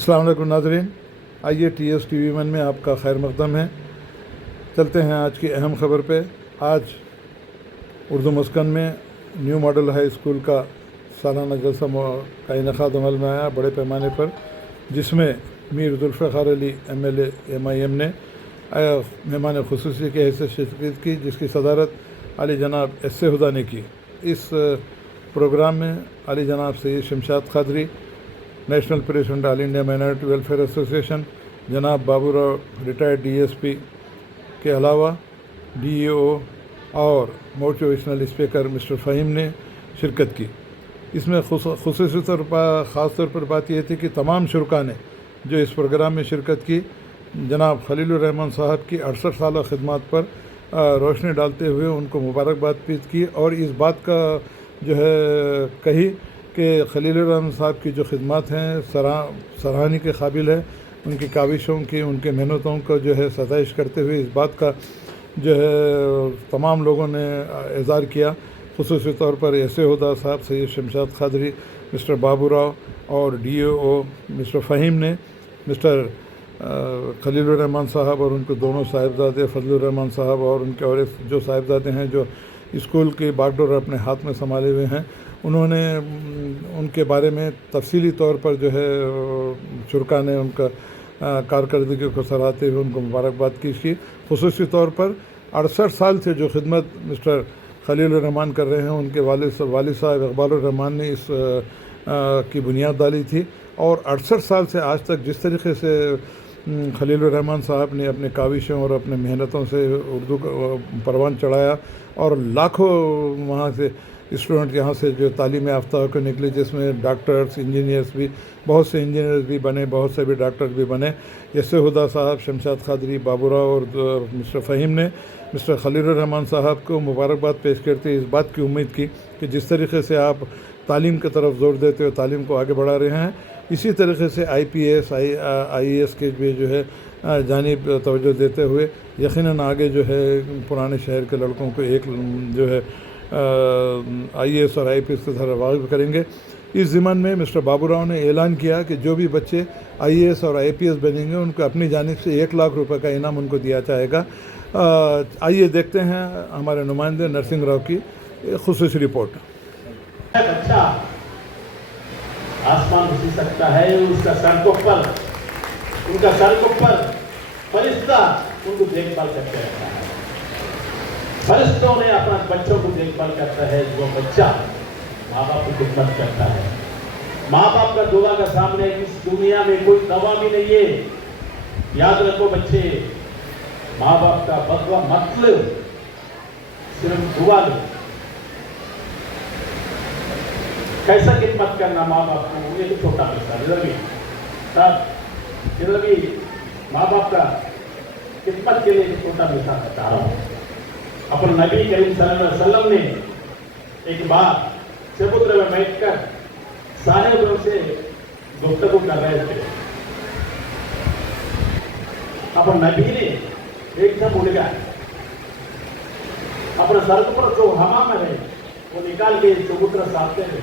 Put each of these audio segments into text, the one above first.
अस्सलाम वालेकुम नाज़रीन, आइए TS TV1 में आपका खैर मक़दम है। चलते हैं आज की अहम ख़बर पे। आज उर्दू मस्कन में न्यू मॉडल हाई स्कूल का सालाना जलसा का इनेक़ाद अमल में आया बड़े पैमाने पर, जिसमें मीर ज़ुल्फ़िकार अली MLA MIM ने मेहमान ख़ुसूसी के हैसियत शिरकत की, जिसकी सदारत अली जनाब SA हुदा ने की। इस प्रोग्राम में अली जनाब Syed Shamshad Qadri, national president all India minority welfare association जनाब बाबूराव रिटायर्ड DSP के अलावा DEO और मोटिवेशनल स्पीकर मिस्टर फ़हीम ने शिरकत की। इसमें ख़ुसूसी तौर पर ख़ास तौर पर बात यह थी कि तमाम शुरका ने जो इस प्रोग्राम में शिरकत की, जनाब खलीलुर्रहमान साहब की 68 साल खिदमत पर रोशनी डालते हुए उनको मुबारकबाद पेश की और इस बात का जो है कही कि खलीलुर्रहमान साहब की जो खिदमत हैं सराहने के काबिल है। उनकी काविशों की, उनके मेहनतों को जो है सताइश करते हुए इस बात का जो है तमाम लोगों ने इज़हार किया। ख़ुसूसी तौर पर SA हुदा साहब, सैयद शमशाद क़ादरी, मिस्टर बाबूराव और DEO मिस्टर फ़हीम ने मिस्टर खलीलुर्रहमान साहब और उनके दोनों साहिबजादे फजलुर्रहमान साहब और उनके और जो साहिबजादे हैं जो स्कूल की बागडोर अपने हाथ में संभाले हुए हैं, उन्होंने उनके बारे में तफसीली तौर पर जो है शुरका ने उनका कारकर्दगी को सराहते हुए उनको मुबारकबाद की। ख़ुसूसी तौर पर 68 साल से जो खिदमत मिस्टर खलीलुर्रहमान कर रहे हैं, उनके वालिद साहब इक़बालुर्रहमान ने इस की बुनियाद डाली थी और 68 साल से आज तक जिस तरीके से खलीलुर्रहमान साहब ने अपने काविशों और अपने मेहनतों से उर्दू का परवान चढ़ाया और लाखों वहाँ से स्टूडेंट यहाँ से जो तालीम याफ्ता होकर निकले, जिसमें डॉक्टर्स, इंजीनियर्स भी, बहुत से इंजीनियर्स भी बने, बहुत से भी डॉक्टर्स भी बने। SA हुदा साहब, शमशाद क़ादरी, बाबूराव और मिस्टर फ़हीम ने मिस्टर खलीलुर्रहमान साहब को मुबारकबाद पेश करते इस बात की उम्मीद की कि जिस तरीके से आप तालीम की तरफ ज़ोर देते हो, तालीम को आगे बढ़ा रहे हैं, इसी तरीके से IPS IAS के भी जो है जानिब तवज्जो देते हुए यकीनन आगे जो है पुराने शहर के लड़कों को एक जो है IAS और IPS की तरफ वाक़िफ़ करेंगे। इस ज़िमन में मिस्टर बाबूराव ने ऐलान किया कि जो भी बच्चे IAS और IPS बनेंगे उनको अपनी जानिब से 1 लाख रुपए का इनाम उनको दिया जाएगा। आइए देखते हैं हमारे नुमाइंदे नरसिंह राव की ख़ुसूसी रिपोर्ट। बच्चा आसमान उसी सकता है, उसका सर को पर उनका सर को पर फरिश्ता उनको देखभाल करते रहता है। फरिश्तों ने अपना बच्चों को देखभाल करता है। वो बच्चा माँ बाप की खिदमत करता है। माँ बाप का दुआ का सामने इस दुनिया में कोई दवा भी नहीं है। याद रखो बच्चे, माँ बाप का बदला मतलब सिर्फ दुआ नहीं। कैसा खिदमत करना माँ बाप को, ये तो छोटा मिसाल इधर भी माँ बाप का खिदमत के लिए छोटा मिसाल बता रहा हूँ। अपने नबी करीम सल्लल्लाहु अलैहि वसल्लम ने एक बार चबूतरे में बैठकर साहिबों से गुफ्तगू कर रहे थे। अपने नबी ने एकदम उड़ गया, अपने सर पर जो हमाम है वो निकाल के चबूतरा साधते हैं।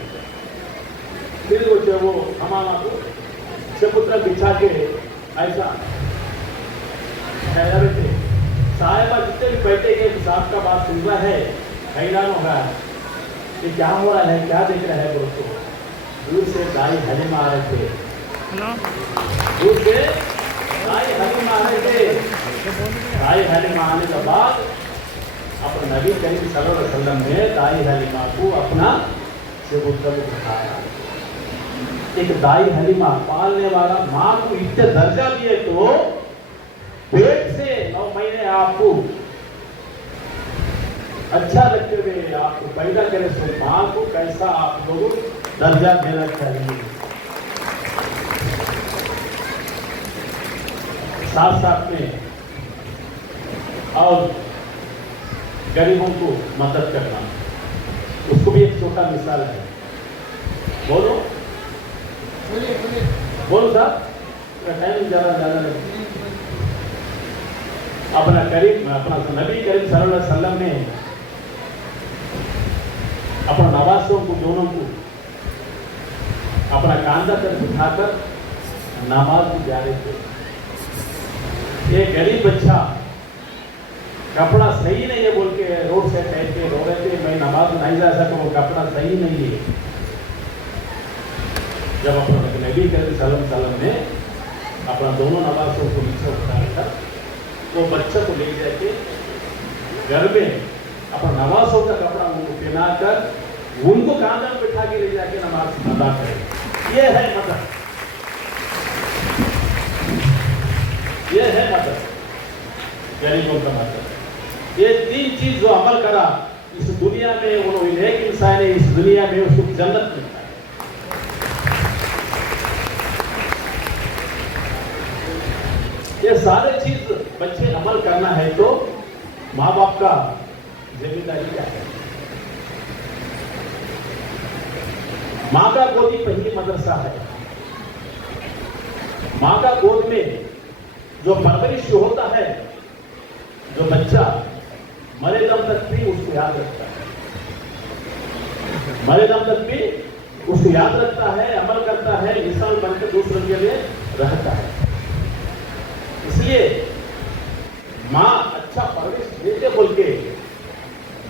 फिर वो हमामा को चबूतरा बिछा के ऐसा रहे थे। साहिबा जितने भी बैठे गए साहब का बात सुन रहा है, हैरान हो रहा है कि क्या हो रहा है, क्या देख रहा है। दोस्तों, दूर से दाई हलीमा आ रहे थे, दूर से दाई हलीमा आ रहे थे। दाई हलीमा आने के बाद अपने नबी करीम सल्लल्लाहु अलैहि वसल्लम ने दाई हलीमा को अपना चबूतरा में बिठाया। एक दाई हलीमा पालने वाला माँ को इतने दर्जा दिए तो पेट से 9 महीने आपको अच्छा रखते हुए आपको पैदा करे, तो माँ को कैसा आप लोगों दर्जा देना चाहिए। साथ साथ में और गरीबों को मदद करना, उसको भी एक छोटा मिसाल है। बोलो बोलो साहब, टाइम ज़्यादा नहीं। अपना नबी करीम सल्लल्लाहु अलैहि वसल्लम ने अपना नवासों को दोनों को अपना कांधा कर उठाकर नमाज भी जा रहे थे। ये गरीब बच्चा कपड़ा सही नहीं है बोल के रोड से बैठ के रो रहे थे, मैं नमाज नहीं जा सकता, वो कपड़ा सही नहीं है। जब अपने नबी करीम सल्लल्लाहु अलैहि वसल्लम ने अपना दोनों नवाजों को नीचे उठाकर वो बच्चे को ले जाके घर में अपना नवाजों का कपड़ा उनको पहना कर उनको कांधे में बिठा के ले जाके नमाज अदा करें। ये है मदद, ये है मदद, गरीबों का मदद। ये 3 चीज जो अमल करा इस दुनिया में, वो एक इंसान है इस दुनिया में उसको जन्नत मिलता है। ये सारे चीज बच्चे अमल करना है तो माँ बाप का जिम्मेदारी क्या है? माँ का गोद ही पहली मदरसा है। माँ का गोद में जो परवरिश होता है, जो बच्चा मरे दम तक भी उसको याद रखता है, मरे दम तक भी उसको याद रखता है, अमल करता है, मिसाल बनकर दूसरों के लिए रहता है। इसलिए माँ अच्छा परवरिश देते बोल के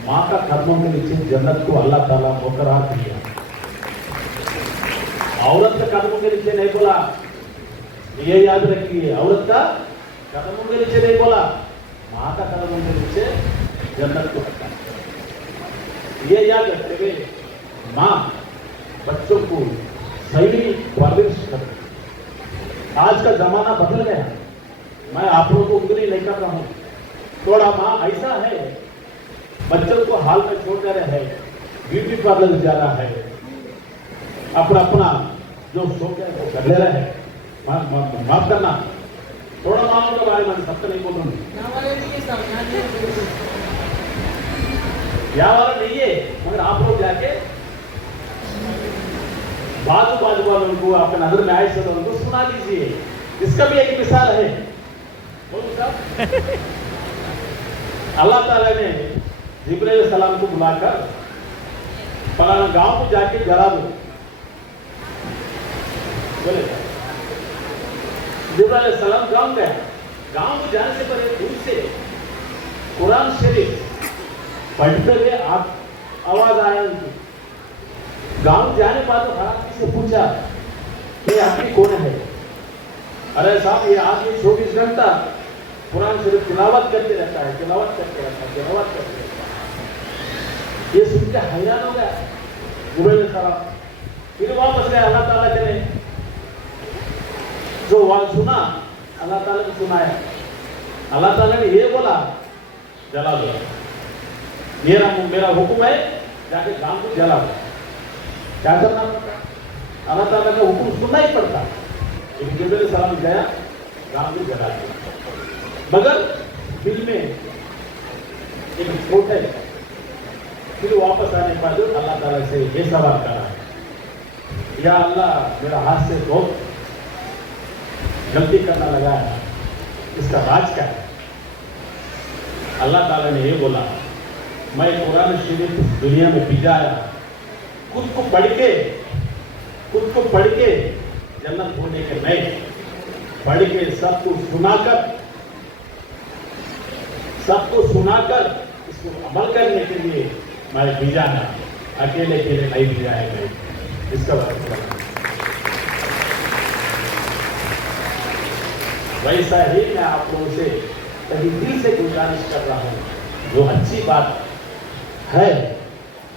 माँ का कदमों के नीचे जन्नत को अल्लाह ताला मुकर्रर किया। औरत के कदमों के नीचे नहीं बोला, ये याद रखिए, औरत का कदमों के नीचे नहीं बोला, माँ का कदमों के नीचे जन्नत को रखा। ये याद रखते हुए माँ बच्चों को सही परवरिश करती। आज का जमाना बदल गया, मैं आप लोगों को उंगली नहीं कर रहा हूं। थोड़ा माँ ऐसा है बच्चों को हाल में छोड़ कर है, ब्यूटी पार्लर जा रहा है, अपना अपना जो शौक है वो कर ले रहा है। माफ करना, थोड़ा मामलों के बारे में सबसे नहीं बोलूंगी, या वाला नहीं है, मगर आप लोग जाके बाजू वालों को आपके नजर में आए से उनको सुना दीजिए। इसका भी एक मिसाल है। बोलो साहब, अल्लाह ताला ने जिब्राइल सलाम को बुलाकर फलाना गांव को जाके जरा दो बोले। जिब्राइल सलाम गांव गया, गांव को जाने से पहले दूर से कुरान शरीफ पढ़ते हुए आवाज आया उनकी। गांव जाने बाद हरामी से पूछा ये आदमी कौन है? अरे साहब, ये आदमी 24 घंटा कुरान शरीफ तिलावत करते रहता है, तिलावत करते रहता है, तिलावत करते रहता है। ये सुनकर हैरान हो गया जिब्राइल सलाम। फिर वापस गए अल्लाह ताला के ने जो वाल सुना अल्लाह ताला ने सुनाया। अल्लाह ताला ने ये बोला जला दो, मेरा हुक्म है, जाके गांव को जला दो। क्या करना पड़ता? अल्लाह ताला का हुक्म सुनना ही पड़ता। लेकिन जिब्राइल सलाम गया, गांव को जला दिया। मगर दिल में एक छोट है। फिर वापस आने के बाद अल्लाह ताला से ये सवाल करा, या अल्लाह मेरा हाथ से बहुत गलती करना लगा है, इसका राज क्या है? अल्लाह ताला ने ये बोला, मैं कुरान शरीफ दुनिया में भिजाया, खुद को पढ़ के जन्नत होने के नहीं, पढ़ के सबको सुनाकर इसको अमल करने के लिए मैं भिजाना, अकेले नहीं भिजाया गया। इसका मतलब वैसा ही मैं आप लोगों से कहीं दिल से गुजारिश कर रहा हूं, जो अच्छी बात है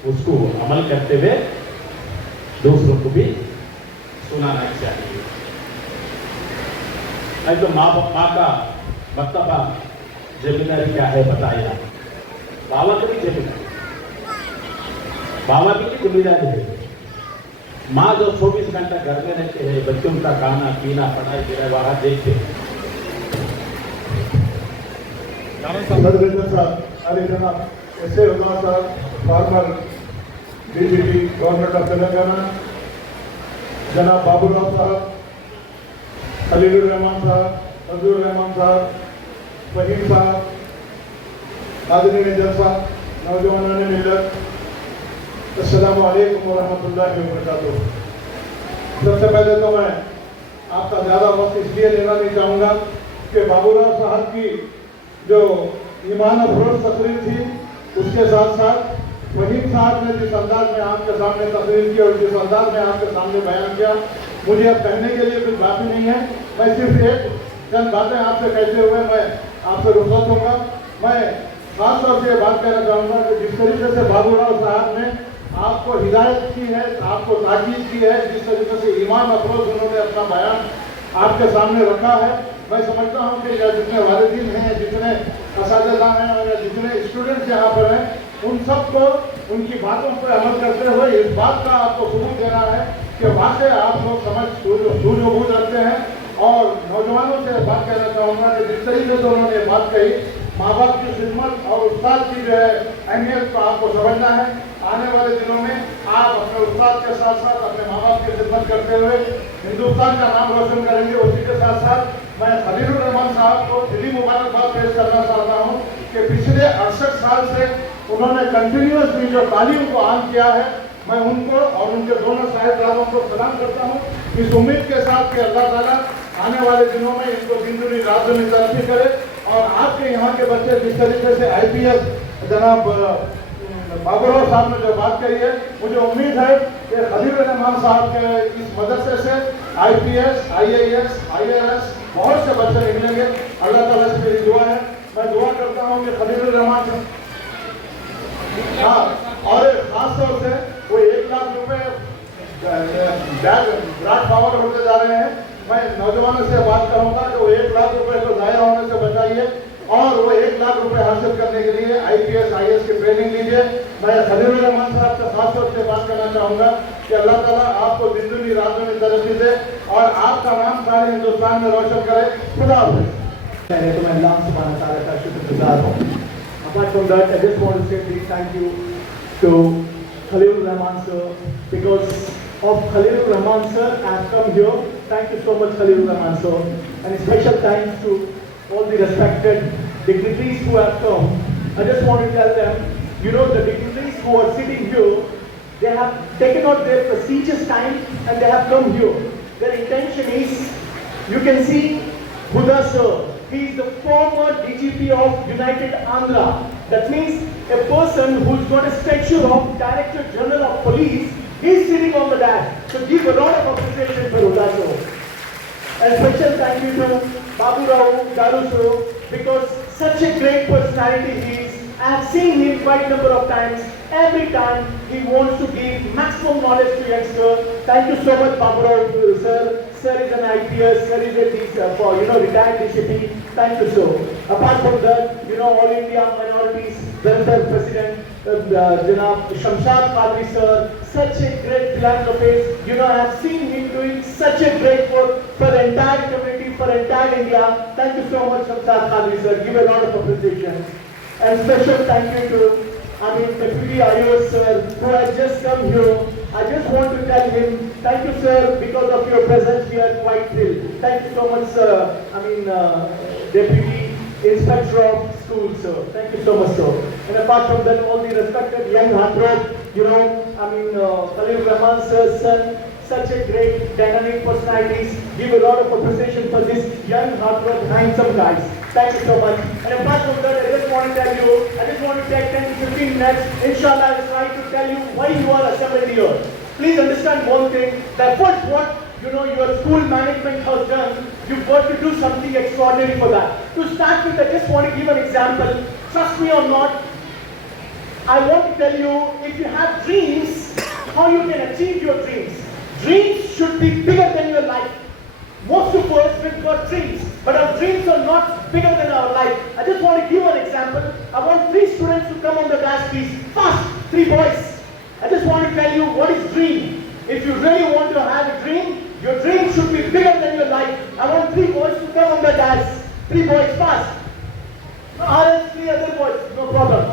उसको अमल करते हुए दूसरों को भी सुनाना चाहिए। तो माँ का मर्तबा जिम्मेदारी क्या है बताया। बाबा की भी जिम्मेदारी, बाबा की जिम्मेदारी है। माँ जो 24 घंटा घर में रहते हैं, बच्चों का खाना पीना पढ़ाई गिरा वहां देखते हैं। अली जनाब ऐसे उमर साहब, farmer BJP government of Telangana, जनाब बाबूराव साहब, खलीलुर रहमान साहब, फजलुर रहमान साहब, फहीम साहब, नाज़रीन जलसा, नौजवानान मिल्लत, अस्सलामु अलैकुम व रहमतुल्लाहि व बरकातुहू। सबसे पहले तो मैं आपका ज़्यादा वक्त इसलिए लेना नहीं चाहूँगा कि बाबूराव साहब की जो ईमान अफरोज तकरीर थी, उसके साथ साथ वहीद साहब ने जिस अंदाज में आपके सामने तकरीर की और जिस अंदाज में आपके सामने बयान किया, मुझे अब कहने के लिए कुछ बात नहीं है। मैं सिर्फ एक चंद बातें आपसे कहते हुए मैं आपसे रुखसत होऊंगा। मैं खास तौर से बात कहना चाहूँगा कि जिस तरीके से बाबूराव साहब ने आपको हिदायत की है, आपको ताकीद की है, जिस तरीके से ईमान अफरोज उन्होंने अपना बयान आपके सामने रखा है, मैं समझता हूँ कि जितने वालिदीन हैं, जितने असातिज़ा हैं और जितने स्टूडेंट्स यहाँ पर हैं, उन सबको उनकी बातों पर अमल करते हुए इस बात का आपको सबूत देना है कि वाकई आप लोग समझ सूझबूझ रखते हैं। और नौजवानों से बात कहना चाहूँगा कि जिस तरीके से उन्होंने बात कही, माँ बाप की खिदमत और उस्ताद की जो है अहमियत को आपको समझना है। आने वाले दिनों में आप अपने उस्ताद के साथ साथ अपने माँ बाप की खिदमत करते हुए हिंदुस्तान का नाम रोशन करेंगे। उसी के साथ साथ मैं खलीलुर रहमान साहब को दिली मुबारकबाद पेश करना चाहता हूँ कि पिछले 68 साल से उन्होंने कंटिन्यूसली जो तालीम को आम किया है, मैं उनको और उनके दोनों साहिबजादों को सलाम करता हूँ, इस उम्मीद के साथ कि अल्लाह ताला आने वाले दिनों में इनको दिन दुनी रात दुनी तरक्की करे। और आपके यहाँ के बच्चे जिस तरीके से IPS जनाब बाबूराव साहब ने जो बात कही है, मुझे उम्मीद है कि खलीलुर रहमान साहब के इस मदरसे से IPS, IAS, IRS बहुत से बच्चे निकलेंगे। अल्लाह ताला से मेरी दुआ है। मैं दुआ करता हूँ कि खलीलुर रहमान और खास तौर से वो 1 लाख रुपए ग्रांट पावर होते जा रहे हैं। मैं नौजवानों से बात करूंगा कि वो 1 लाख रुपए को ज़ाया होने से बचाइए और वो 1 लाख रुपए हासिल करने के लिए IPS, IAS की ट्रेनिंग लीजिए। मैं खलीलुर रहमान साहब से खास तौर से बात करना चाहूँगा कि अल्लाह ताला आपको दिन दुनी रात दुनी तरक्की दे और आपका नाम सारे हिंदुस्तान में रोशन करे। खुदा हाफिज़। पहले तो मैं अल्लाह सुब्हानहू व तआला का शुक्रगुजार हूँ। Apart from that, I just want to say big thank you to Khalilur Rahman sir, because of Khalilur Rahman sir I have come here. Thank you so much Khalilur Rahman sir, and a special thanks to all the respected dignitaries who have come. I just want to tell them, you know, the dignitaries who are sitting here, they have taken out their prestigious time and they have come here. Their intention is, you can see Buddha sir. He is the former DGP of United Andhra. That means a person who's got a stature of Director General of Police is sitting on the dais. So give a lot of appreciation for Buddha sir. And special thank you to Babu Rao Garu sir, because such a great personality he is. I have seen him quite a number of times. Every time he wants to give maximum knowledge to youngsters. Thank you so much, Babu Rao sir. Sir is an IPS, sir is a retired DCP. Thank you, sir. Apart from that, All India Minorities Welfare President, Janab Shamshad Qadri sir, such a great philanthropist. I have seen him doing such a great work for the entire community, for entire India. Thank you so much, Shamshad Qadri sir. Give a lot of appreciation. And special thank you to Deputy IOS sir, who has just come here. I just want to tell him, thank you sir, because of your presence we are quite thrilled. Thank you so much sir, Deputy Inspector of Schools sir. Thank you so much sir. And apart from that, all the respected young heartthrob, Khalilur Rahman sir's son, such a great dynamic personalities. Give a lot of appreciation for this young heartthrob handsome guys. Thank you so much. And apart from that, I just want to tell you, I just want to take 10 to 15 minutes. Inshallah, I will try to tell you why you are assembled here. Please understand one thing, that first what your school management has done, you've got to do something extraordinary for that. To start with, I just want to give an example. Trust me or not, I want to tell you, if you have dreams, how you can achieve your dreams. Dreams should be bigger than your life. Most of us, we've got dreams, but our dreams are not bigger than our life. I just want to give an example. I want 3 students to come on the dais, please. Fast, 3 boys. I just want to tell you what is dream. If you really want to have a dream, your dream should be bigger than your life. I want 3 boys to come on the dais. 3 boys, fast. RS, 3 other boys, no problem.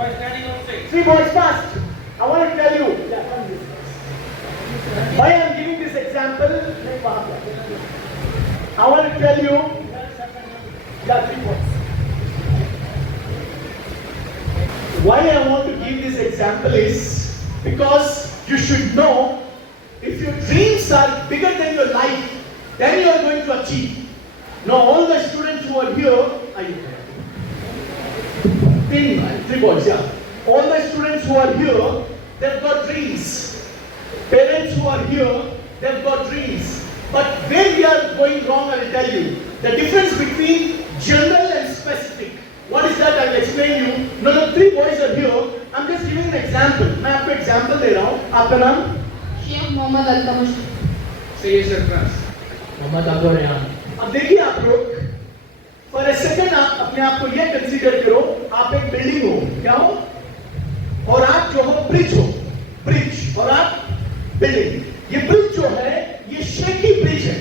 3 boys, fast. I want to tell you why I am giving this example. I want to tell you, 3 points. Why I want to give this example is because you should know, if your dreams are bigger than your life, then you are going to achieve. Now all the students who are here, three boys, yeah. All the students who are here, they've got dreams. Parents who are here, they've got dreams. But where we are going wrong, I will tell you. The difference between general and specific. What is that? I will explain you. No, 3 boys are here. I'm just giving an example. मैं आपको example दे रहा हूँ. आपका नाम? शेख मोहम्मद अल्तमश। सही सरफराज मोहम्मद अबू रेहान। अब देखिए आप लोग, फॉर ए सेकंड आप अपने आप को ये कंसीडर करो, आप एक बिल्डिंग हो, क्या हो? और आप जो हो ब्रिज हो, ब्रिज, और आप बिल्डिंग। ये ब्रिज जो है, ये शेकी ब्रिज है।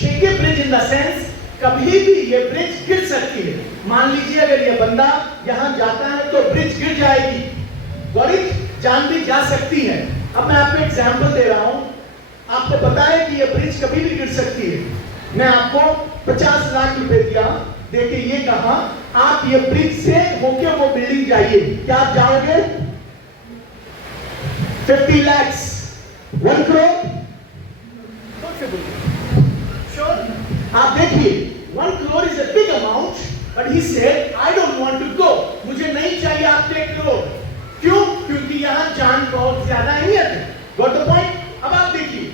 Shaky bridge in the sense, कभी भी ये ब्रिज गिर सकती है। मान लीजिए अगर ये बंदा यहां जाता है तो ब्रिज गिर जाएगी, गॉट इट? जान भी जा सकती है। अब मैं आपको एग्जांपल दे रहा हूं, आपको पता है कि ये ब्रिज कभी भी गिर सकती है। मैं आपको 50 लाख रुपए दिया, देखिए ये कहा आप ये ब्रिज से होके वो बिल्डिंग जाइए, क्या आप जाओगे? 50 lakhs, 1 crore? Sure? आप देखिए 1 crore is a big amount, but he said I don't want to go. मुझे नहीं चाहिए आपके 1 crore। क्यों? क्योंकि यहाँ जान बहुत ज्यादा अहमियत है। Got the point? अब आप देखिए,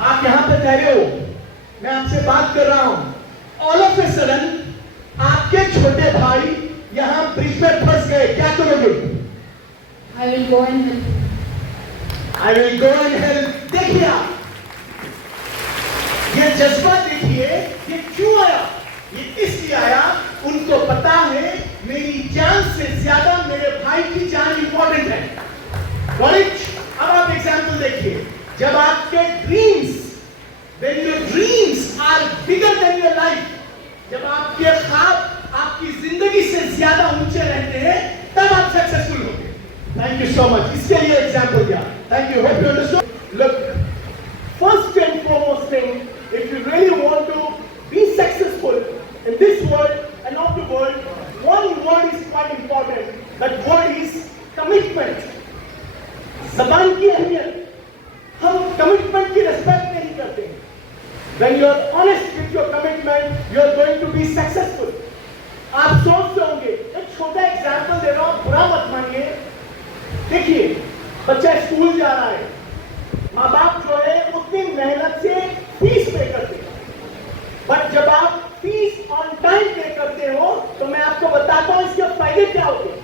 आप यहाँ पे ठहरे हो, मैं आपसे बात कर रहा हूं, ऑल ऑफ ए सडन आपके छोटे भाई यहां ब्रिज में फंस गए, क्या करोगे? I will go and help. I will go and help. देखिए आप, ये जज्बा देखिए, ये क्यों आया? ये इसलिए आया, उनको पता है मेरी जान से ज्यादा मेरे भाई की जान इंपॉर्टेंट है। Got it? अब आप एग्जाम्पल देखिए, जब आपके dreams, when your dreams are bigger than your life, जब आपके ख्वाब आपकी जिंदगी से ज्यादा ऊंचे रहते हैं, तब आप सक्सेसफुल होंगे। थैंक यू सो मच, इसके लिए एग्जांपल दिया। Thank you, hope you understood. Look, first and foremost thing, if you really want to be successful in this world and of the world, one word is quite important. That word is commitment. ज़बान की अहमियत, हम commitment की respect नहीं करते हैं। When you are honest with your commitment, you are going to be successful. आप सोचते होंगे, एक छोटा एग्जाम्पल दे रहा हूं, बुरा मत मानिए। देखिए, बच्चा स्कूल जा रहा है, माँ बाप जो है उतनी मेहनत से फीस पे करते हैं, बट जब आप फीस ऑन टाइम पे करते हो तो मैं आपको बताता हूं इसके फायदे क्या होते हैं।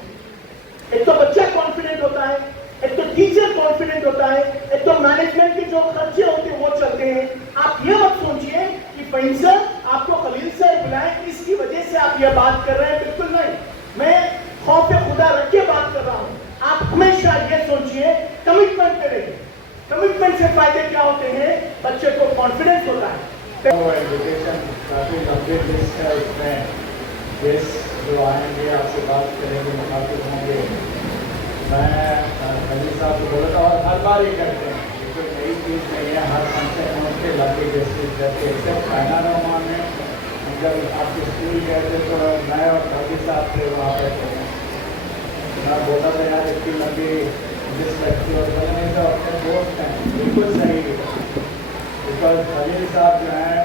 एक तो बच्चा कॉन्फिडेंट होता है, एक तो टीचर कॉन्फिडेंट होता है, एक तो मैनेजमेंट के जो खर्चे होते हैं वो चलते हैं। आप ये मत सोचिए कि फहीम सर आपको खलील सर बुलाए इसकी वजह से आप ये बात कर रहे हैं, बिल्कुल नहीं। मैं खौफ खुदा रख के बात कर रहा हूँ। आप हमेशा ये सोचिए कमिटमेंट करेंगे। कमिटमेंट से फायदे क्या होते हैं? बच्चे को कॉन्फिडेंस होता है। एजुकेशन काफ़ी लंबी लिस्ट है, उसमें गेस्ट जो आएंगे आपसे बात करेंगे, मुखातिब होंगे। मैं खलील साहब को बोला था, और हर बार ही करते हैं, कोई नई चीज़ नहीं है, हर फंक्शन में उनके लंबी गेस्टिंग करते हैं। एक्सेप्ट खाना रहमान में जब आपके स्कूल गए थे तो मैं और खलील साहब थे वहाँ पे, मैं बोला था यार इतनी लंबी लिस्ट रखती और बोले तो अपने दोस्त हैं, बिल्कुल सही। बिकॉज खलील साहब जो हैं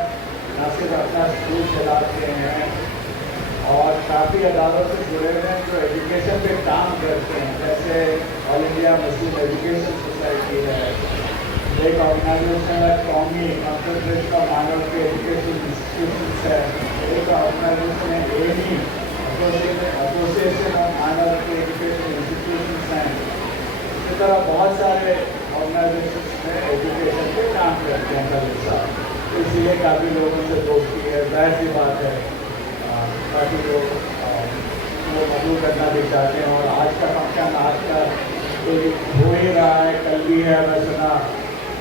न सिर्फ अपना स्कूल चलाते हैं और काफ़ी अदालतों से जुड़े हुए हैं जो एजुकेशन पे काम करते हैं, जैसे all India Muslim education society है, एक ऑर्गेनाइजेशन है कौमी confederation of minority education institutions है, एक ऑर्गेनाइजेशन है any association of minority education institutions हैं। इसी तरह बहुत सारे ऑर्गेनाइजेशन में एजुकेशन पे काम करते हैं खलील साहब, इसीलिए काफ़ी लोगों से दोस्ती है, जाहिर सी बात है। काफ़ी लोग वो मजबूर करना भी चाहते हैं, और आज का फंक्शन आज का तो हो ही रहा है, कल भी है, मैं सुना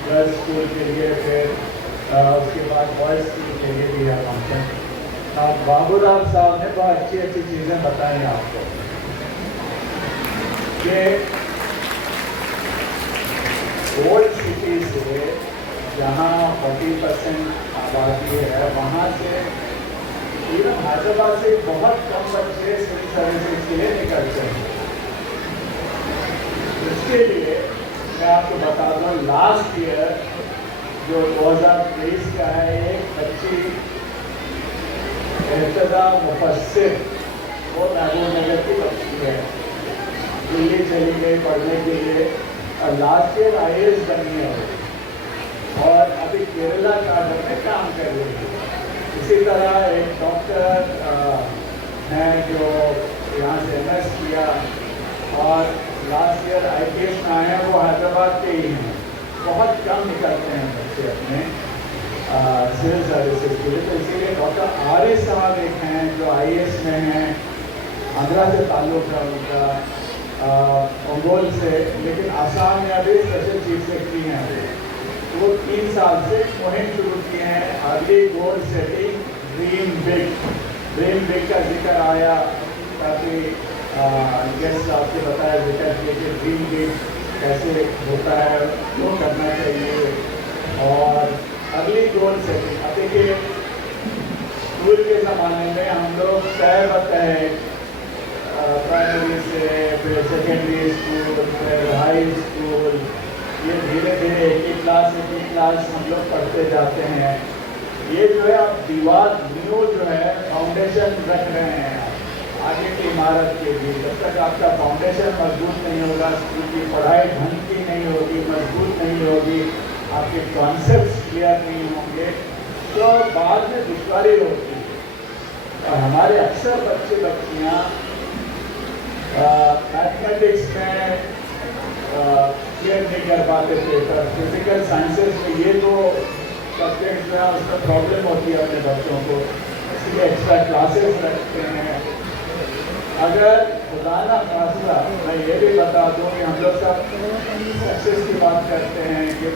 गर्ल्स स्कूल के लिए, फिर उसके बाद बॉयज़ स्कूल के लिए भी है फंक्शन। बाबूराव साहब ने बहुत अच्छी अच्छी चीज़ें बताई आपको कि ओल्ड सिटी से जहाँ 40% आबादी है, वहाँ से इवन हैदराबाद से बहुत कम बच्चे सिविल सर्विसेज के लिए निकलते हैं। इसके लिए मैं आपको बता दूँ, लास्ट ईयर जो 2023 का है, एक बच्चे की एहतदा मुफस्सिर वो महबूब नगर की बच्ची है, दिल्ली चली गई पढ़ने के लिए और लास्ट ईयर IAS बनी है और अभी केरला कार्ड में काम कर रही है। इसी तरह एक डॉक्टर हैं जो यहाँ से MS किया और लास्ट ईयर IPS में आए हैं, वो हैदराबाद के ही हैं। बहुत कम निकलते हैं बच्चे अपने सिविल सर्विसेज के लिए, तो इसीलिए डॉक्टर RA साहब एक हैं जो IAS में हैं, आगरा से ताल्लुक है उनका, अंगोल से, लेकिन आसाम में अभी स्पेशल चीफ सेक्रेटरी हैं। वो 3 साल से मुहिम शुरू किए हैं, early goal setting dream big का जिक्र आया, काफ़ी गेस्ट आपसे बताया जिक्र किया कि ड्रीम बिग कैसे होता है, क्यों करना चाहिए और अगली गोल सेटिंग। अब देखिए स्कूल के ज़माने में हम लोग तय है प्राइमरी से फिर सेकेंडरी स्कूल फिर हाई स्कूल, ये धीरे धीरे एक क्लास हम लोग पढ़ते जाते हैं। ये जो है आप दीवार न्यू जो है फाउंडेशन रख रहे हैं आगे की इमारत के लिए। जब तक आपका फाउंडेशन मजबूत नहीं होगा, स्कूल की पढ़ाई ढंग की नहीं होगी, मजबूत नहीं होगी, आपके कॉन्सेप्ट्स क्लियर नहीं होंगे, तो बाद में दुश्वारी होती है। और हमारे अक्सर बच्चे बच्चियाँ मैथमेटिक्स में क्लियर नहीं कर पाते पेपर, फिजिकल साइंसेस में ये दो सब्जेक्ट जो है उसमें प्रॉब्लम होती है अपने बच्चों को, इसलिए एक्स्ट्रा क्लासेस रखते हैं। अगर खुदाना खास्ता मैं ये भी बता दूँ कि हम लोग सब सक्सेस की बात करते हैं कि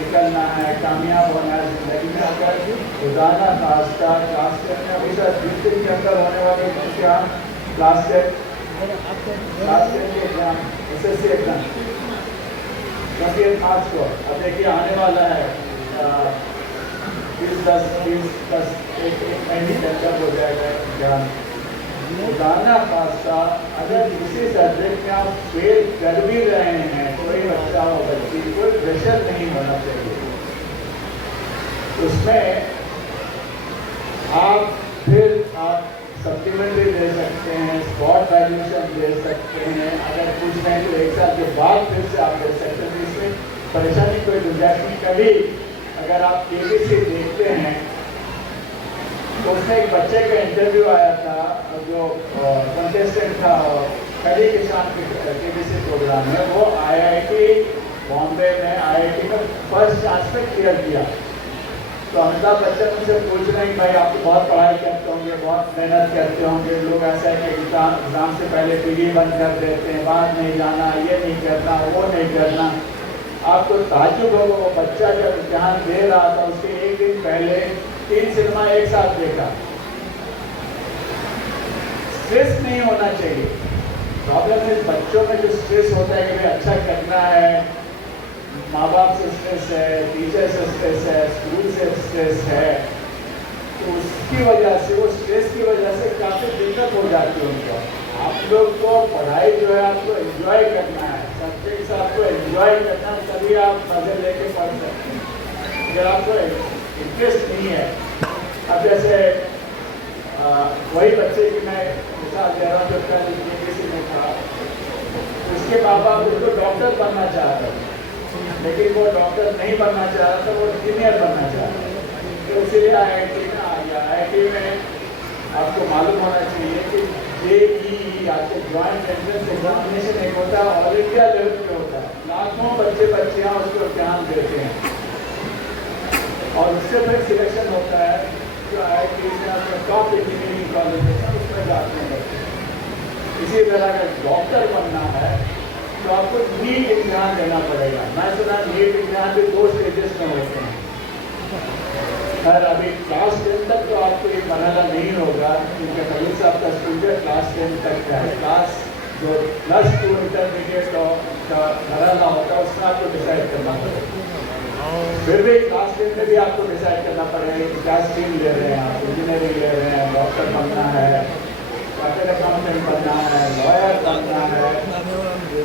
निकलना है, कामयाब होना है ज़िंदगी में, अगर खुदाना खास्ता क्लास टेन में हमेशा 20 दिन के अंदर होने वाले एग्जाम, क्लास टेन के एग्जाम, SSC एग्जाम 28 मार्च को, अब देखिए आने वाला है 20-10 एक महीने के अंदर हो जाएगा एग्जाम। खुदाना खास्ता अगर किसी सब्जेक्ट में आप फेल कर भी रहे हैं, कोई बच्चा हो बच्ची, कोई प्रेशर नहीं होना चाहिए उसमें। आप सप्लीमेंट्री दे सकते हैं, स्पॉट वैल्यूएशन दे सकते हैं, अगर कुछ नहीं तो 1 साल के बाद फिर से आप दे सकते हैं। इसमें परेशानी कोई गुंजाइश नहीं। कभी अगर आप KBC देखते हैं तो उसमें एक बच्चे का इंटरव्यू आया था जो कंटेस्टेंट था कड़ी किसान KBC प्रोग्राम में, वो IIT बॉम्बे में IIT में फर्स्ट चांस में क्लियर किया। तो अमिताभ बच्चन उनसे पूछ रहे हैं भाई आप तो बहुत पढ़ाई करते होंगे, बहुत मेहनत करते होंगे, लोग ऐसा है कि एग्जाम से पहले TV बंद कर देते हैं, बाहर नहीं जाना, ये नहीं करना, वो नहीं करना। आपको ताज्जुब होगा वो बच्चा जब इम्तिहान दे रहा था उसके एक दिन पहले 3 सिनेमा एक साथ देखा। स्ट्रेस नहीं होना चाहिए। प्रॉब्लम है बच्चों में जो स्ट्रेस होता है कि भाई अच्छा करना है, माँ बाप से स्ट्रेस है, टीचर से स्ट्रेस है, स्कूल से स्ट्रेस है, तो उसकी वजह से वो स्ट्रेस की वजह से काफ़ी दिक्कत हो जाती है उनको। आप लोग को पढ़ाई जो है आपको एंजॉय करना है, सब्जेक्ट्स आपको एंजॉय करना, तभी आप मजे लेके पढ़ सकते हैं। अगर आपको इंटरेस्ट नहीं है, अब जैसे वही बच्चे की मैं मिसाल दे रहा हूँ जो कल KBC में था, उसके माँ बाप उसको डॉक्टर बनना चाह रहे थे, लेकिन वो डॉक्टर नहीं बनना चाह रहा था, वो इंजीनियर बनना चाह रहा था, तो इसीलिए IIT में आ गया। IIT में आपको मालूम होना चाहिए कि JEE आपके जॉइंट एंट्रेंस एग्जामिनेशन एक होता है, ऑल इंडिया लेवल पे होता है, लाखों बच्चे बच्चियाँ उसको ध्यान देते हैं और उससे फिर सिलेक्शन होता है जो IIT में टॉप इंजीनियरिंग कॉलेज है उसमें जाते हैं बच्चे। इसी तरह अगर डॉक्टर बनना है तो आपको नीट एग्जाम देना पड़ेगा। मैं सुना नीट एग्जाम भी 2 स्टेजेस में होते हैं। खैर अभी क्लास 10 तक तो आपको एक मरहला नहीं होगा, क्योंकि खलील साहब का स्कूल जो क्लास 10 तक का है। क्लास जो +2 इंटरमीडिएट का मरहला होता है उसमें आपको डिसाइड करना पड़ेगा। फिर भी क्लास 10 में भी आपको डिसाइड करना पड़ेगा कि क्या स्ट्रीम ले रहे हैं आप, इंजीनियरिंग ले रहे हैं, डॉक्टर बनना है, चार्टर्ड अकाउंटेंट बनना है, लॉयर बनना है,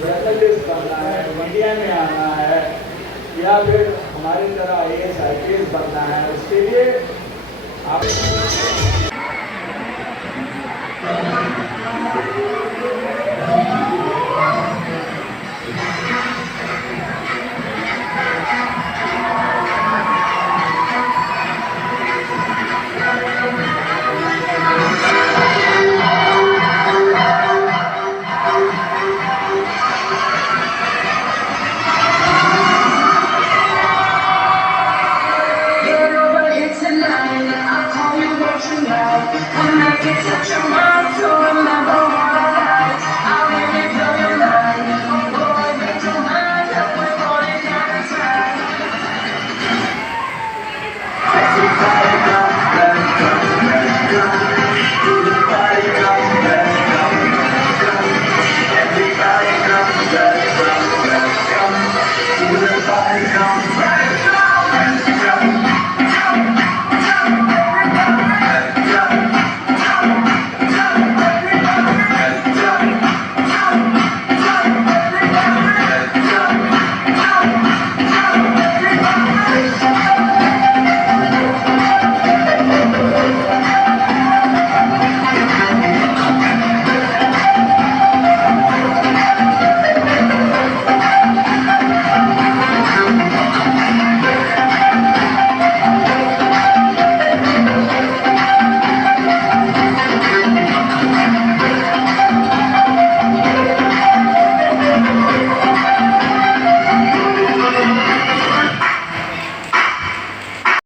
जर्नलिस्ट बनना है, मीडिया में आना है, या फिर हमारी तरह IAS IPS बनना है। उसके लिए आप